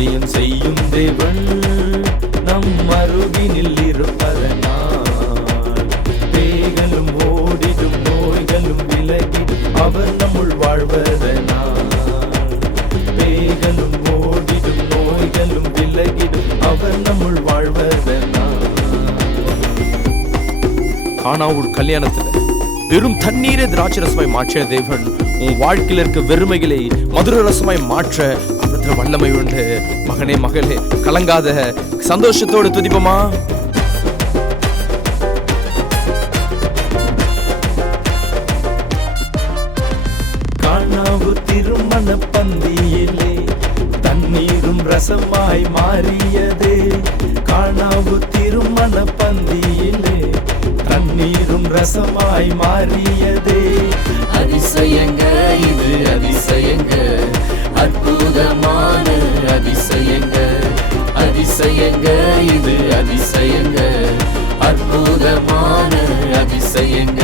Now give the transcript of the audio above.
அதிசயம் செய்யும் தேவன் நம் அருகினில் இருப்பதனால் பேய்களும் ஓடிடும் நோய்களும் விலகிடும் அவர் நம்முள் வாழ்வதனால் பேய்களும் ஓடிடும் நோய்களும் விலகிடும் அவர் நம்முள் வாழ்வதனால். கானாவூர் கல்யாணத்துல வெறும் தண்ணீரை திராட்சரசமாய் மாற்றிய தேவன் உன் வாழ்க்கையில இருக்க வெறுமைகளை மதுர ரசமாய் மாற்ற அவரத்துல வல்லமை உண்டு. மகனே மகளே கலங்காத, சந்தோஷத்தோடு துதிப்போமா. கானாவூர் திருமண பந்தியிலே தண்ணீரும் ரசமாய் மாறியதே. கானாவூர் திருமண பந்தியிலே தண்ணீரும் ரசமாய் மாறியதே. அதிசயங்க இது அதிசயங்க, அற்புதமான அதிசயங்க. அதிசயங்க இது அதிசயங்க, அற்புதமான அதிசயங்க.